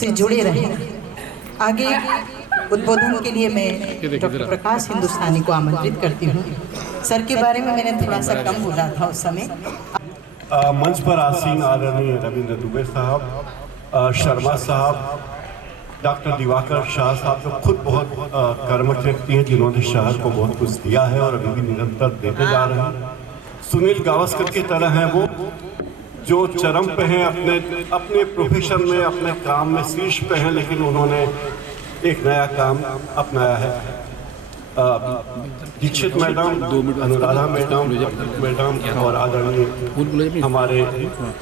से जुड़े रहें। आगे उद्बोधन के लिए मैं डॉक्टर प्रकाश हिंदुस्तानी को आमंत्रित करती हूँ। सर के बारे में मैंने थोड़ा सा कम बोला था उस समय। मंच पर आसीन आदरणीय रविंद्र दुबे साहब, शर्मा साहब, डॉक्टर दिवाकर शाह साहब तो खुद बहुत कर्मठ व्यक्ति हैं जिन्होंने शहर को बहुत कुछ दिया है और अभी भी निरंतर देते जा रहे हैं। सुनील गावस्कर की तरह हैं वो, जो चरम पे हैं अपने प्रोफेशन में, अपने काम में शीर्ष पे हैं, लेकिन उन्होंने एक नया काम अपनाया है। दीक्षित मैडम, अनुराधा मैडम और आदरणीय हमारे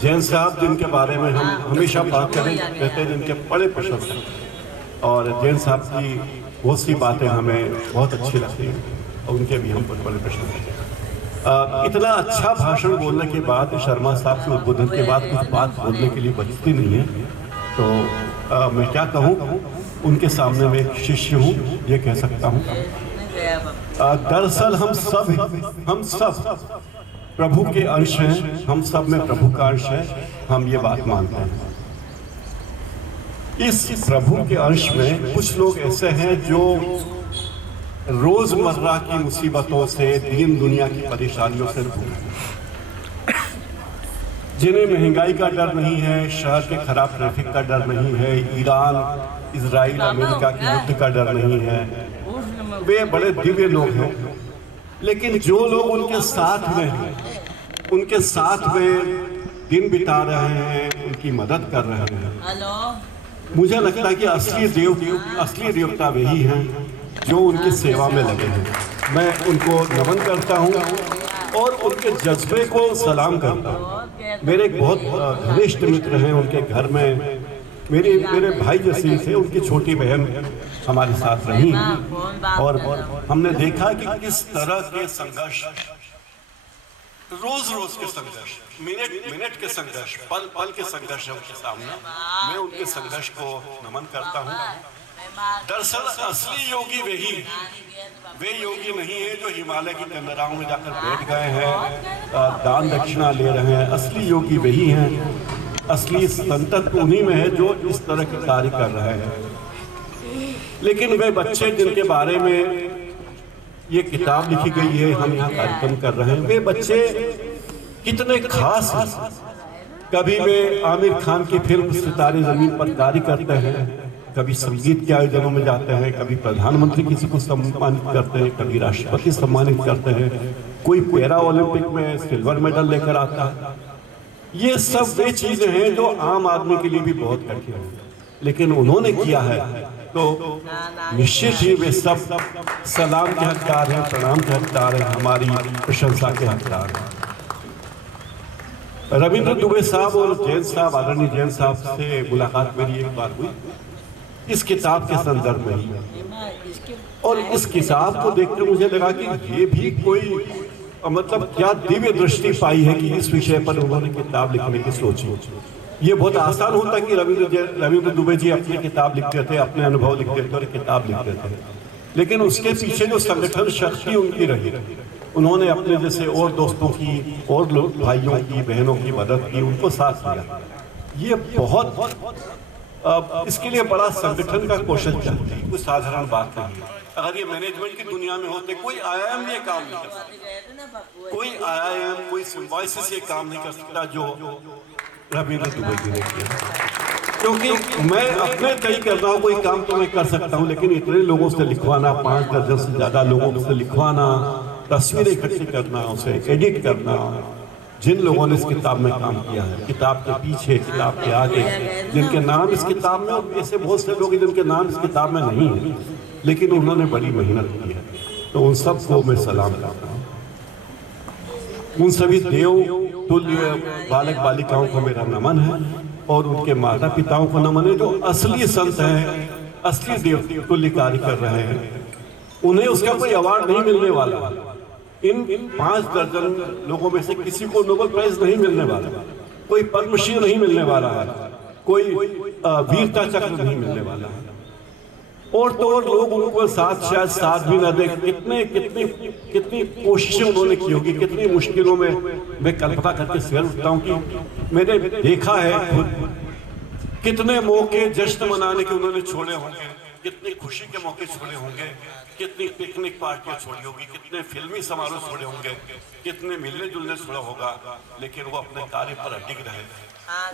जैन साहब, जिनके बारे में हम हमेशा बात कहते हैं, जिनके बड़े प्रशंसक, और जैन साहब की बहुत सी बातें हमें बहुत अच्छी लगती हैं और उनके भी हम बहुत बड़े प्रशंसक हैं। इतना अच्छा भाषण बोलने के बाद, शर्मा साहब के उद्बोधन के बाद कुछ बात बोलने के लिए बचती नहीं है, तो मैं क्या कहूँ, उनके सामने मैं एक शिष्य हूँ ये कह सकता हूँ। दरअसल हम सब प्रभु के अंश हैं, हम सब में प्रभु का अंश है, हम ये बात मानते हैं। इस प्रभु के अंश में कुछ लोग ऐसे हैं जो रोजमर्रा की मुसीबतों से, दीन दुनिया की परेशानियों से जिन्हें महंगाई का डर नहीं है, शहर के खराब ट्रैफिक का डर नहीं है, ईरान, इजराइल, अमेरिका के युद्ध का डर नहीं है, वे बड़े दिव्य लोग हैं। लेकिन जो लोग उनके साथ में हैं, उनके साथ में दिन बिता रहे हैं, उनकी मदद कर रहे हैं, मुझे लगता है कि असली देवता वही हैं जो उनकी सेवा में लगे हैं। मैं उनको नमन करता हूँ और उनके जज्बे को सलाम करता हूँ। मेरे एक बहुत घनिष्ठ मित्र हैं, उनके घर में मेरे भाई जैसे थे, उनकी छोटी बहन हमारे साथ रही और हमने देखा कि किस तरह के संघर्ष, रोज के संघर्ष, मिनट के संघर्ष, पल के संघर्ष उनके सामने। मैं उनके संघर्ष को नमन करता हूँ। दरअसल असली योगी वे योगी नहीं है जो हिमालय की कंदराओं में जाकर बैठ गए हैं, दान दक्षिणा ले रहे हैं। असली योगी वही हैं, असली संतत उन्हीं में है जो इस तरह के कार्य कर रहे हैं। लेकिन वे बच्चे जिनके बारे में ये किताब लिखी गई है, हम यहाँ कार्यक्रम कर रहे हैं, वे बच्चे कितने खास हैं। कभी वे आमिर खान की फिल्म सितारे जमीन पर कार्य करते हैं, कभी संगीत के आयोजनों में जाते हैं, कभी प्रधानमंत्री किसी को सम्मानित करते हैं, कभी राष्ट्रपति सम्मानित करते हैं, कोई पैरा ओलंपिक में सिल्वर मेडल लेकर आता है। ये सब वे चीजें हैं जो आम आदमी के लिए भी बहुत कठिन है, लेकिन उन्होंने किया है तो निश्चित ही वे सब सलाम के हकदार हैं, प्रणाम के हकदार हैं, हमारी प्रशंसा के हकदार हैं। रविंद्र दुबे साहब और जैन साहब, आदरणीय जैन साहब से मुलाकात मेरी एक बार हुई इस किताब के संदर्भ में ही, और इस किताब को देखकर मुझे लगा कि ये भी कोई मतलब क्या दिव्य दृष्टि पाई है कि इस विषय पर उन्होंने किताब लिखने की सोची। ये बहुत आसान होता कि रविंद्र दुबे जी अपनी किताब लिखते थे, अपने अनुभव लिखते थे और किताब लिखते थे, लेकिन उसके पीछे जो संगठन शक्ति उनकी रही, उन्होंने अपने जैसे और दोस्तों की और भाइयों की, बहनों की मदद की, उनको साथ दिया। ये बहुत इसके लिए बड़ा संगठन का कौशल चाहिए, कोई साधारण बात नहीं है। अगर ये मैनेजमेंट की दुनिया में होते, कोई आईआईएम ये काम नहीं कर सकता, कोई आईआईएम, कोई सिम्बायोसिस ये काम नहीं कर सकता जो रविंद्र दुबे जी ने किया। क्योंकि मैं अपने कई कर रहा हूँ, कोई काम तो मैं कर सकता हूँ, लेकिन इतने लोगों से लिखवाना, 5 दर्जन से ज्यादा लोगों से लिखवाना, तस्वीरें इकट्ठी करना, उसे एडिट करना, जिन लोगों ने इस किताब में काम किया है, किताब के पीछे, किताब के आगे, जिनके नाम इस किताब में, और ऐसे बहुत से लोग जिनके नाम इस किताब में नहीं है, लेकिन उन्होंने बड़ी मेहनत की है, तो उन सब को मैं सलाम करता हूँ। उन सभी देव तुल्य बालक बालिकाओं को मेरा नमन है और उनके माता पिताओं को नमन है जो असली संत हैं, असली देव तुल्य कार्य कर रहे हैं। उन्हें उसका कोई अवार्ड नहीं मिलने वाला। इन 5 दर्जन लोगों में से किसी को नोबेल प्राइज नहीं मिलने वाला, कोई पद्मश्री नहीं मिलने वाला है, कोई वीरता चक्र नहीं मिलने वाला है, और तो और लोग उनको शायद साथ भी न दें। कितनी कोशिशें उन्होंने की होगी, कितनी मुश्किलों में मैं कल्पना करके शेयर उठता हूँ कि मैंने देखा है खुद कितने मौके जश्न मनाने के उन्होंने छोड़े होंगे, कितनी खुशी के मौके छोड़े होंगे, कितनी पिकनिक पार्टियां छोड़ी होगी, कितने फिल्मी समारोह छोड़े होंगे, कितने मिलने जुलने छोड़ा होगा, लेकिन वो अपने कार्य पर अडिग रहे।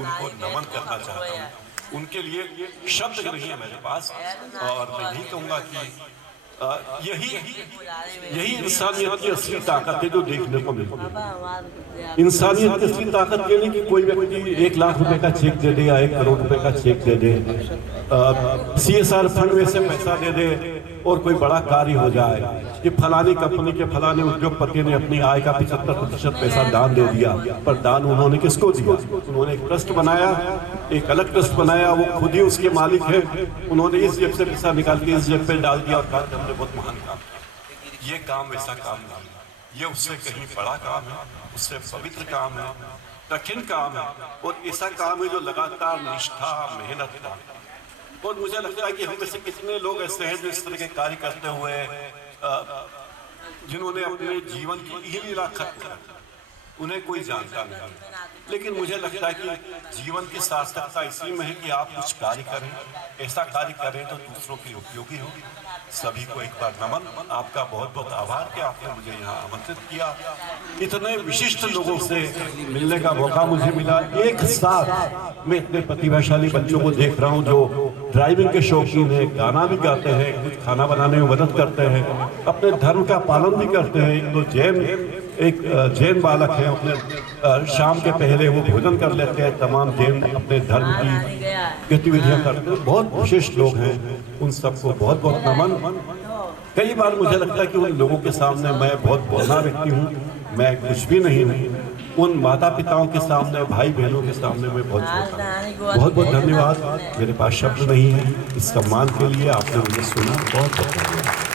उनको नमन करना चाहता हूँ। उनके लिए शब्द नहीं है मेरे पास, और मैं यही कहूँगा कि यही इंसानियत की असली ताकत है जो देखने को मिलती है। इंसानियत की असली ताकत ये नहीं कि कोई व्यक्ति 1 लाख रुपए का चेक दे दे या 1 करोड़ रुपए का चेक दे दे, CSR फंड में से पैसा दे दे और कोई बड़ा कार्य हो जाए। कि फलानी कंपनी के फलाने उद्योगपति ने अपनी आय का 75% पैसा दान दे दिया, पर दान उन्होंने किसको दिया? उन्होंने एक ट्रस्ट बनाया, एक अलग ट्रस्ट बनाया, वो खुद ही उसके मालिक है। उन्होंने इस जेब से पैसा निकाल के इस जेब पे डाल दिया और कहा हमने बहुत महान काम किया। ये काम वैसा काम नहीं, ये उससे कहीं बड़ा काम है, उससे पवित्र काम है, कठिन काम है, और ऐसा काम है जो लगातार निष्ठा मेहनत का। और मुझे लगता है कि हम में से कितने लोग ऐसे हैं जो इस तरह के कार्य करते हुए जिन्होंने अपने जीवन की लीला खत्म कर, उन्हें कोई जानता नहीं, लेकिन मुझे लगता है कि जीवन की सार्थकता इसी में है कि आप कुछ कार्य करें, ऐसा कार्य करें तो दूसरों के उपयोगी हो। सभी को एक बार नमन, आपका बहुत बहुत आभार कि आपने मुझे यहाँ आमंत्रित किया। इतने विशिष्ट लोगों से मिलने का मौका मुझे मिला। एक साथ मैं इतने प्रतिभाशाली बच्चों को देख रहा हूँ जो ड्राइविंग के शौकीन है, गाना भी गाते हैं, कुछ खाना बनाने में मदद करते हैं, अपने धर्म का पालन भी करते हैं। तो एक जैन बालक है, अपने शाम के पहले वो भोजन कर लेते हैं। तमाम जैन अपने धर्म की गतिविधियां करते हैं। बहुत विशिष्ट लोग हैं, उन सबको बहुत बहुत नमन। कई बार मुझे लगता है कि उन लोगों के सामने मैं बहुत बोलना व्यक्ति हूँ, मैं कुछ भी नहीं हूँ। उन माता पिताओं के सामने, भाई बहनों के सामने मैं बहुत छोटा हूँ। बहुत बहुत धन्यवाद। मेरे पास शब्द नहीं है इस सम्मान के लिए। आपने मुझे सुना, बहुत बहुत धन्यवाद।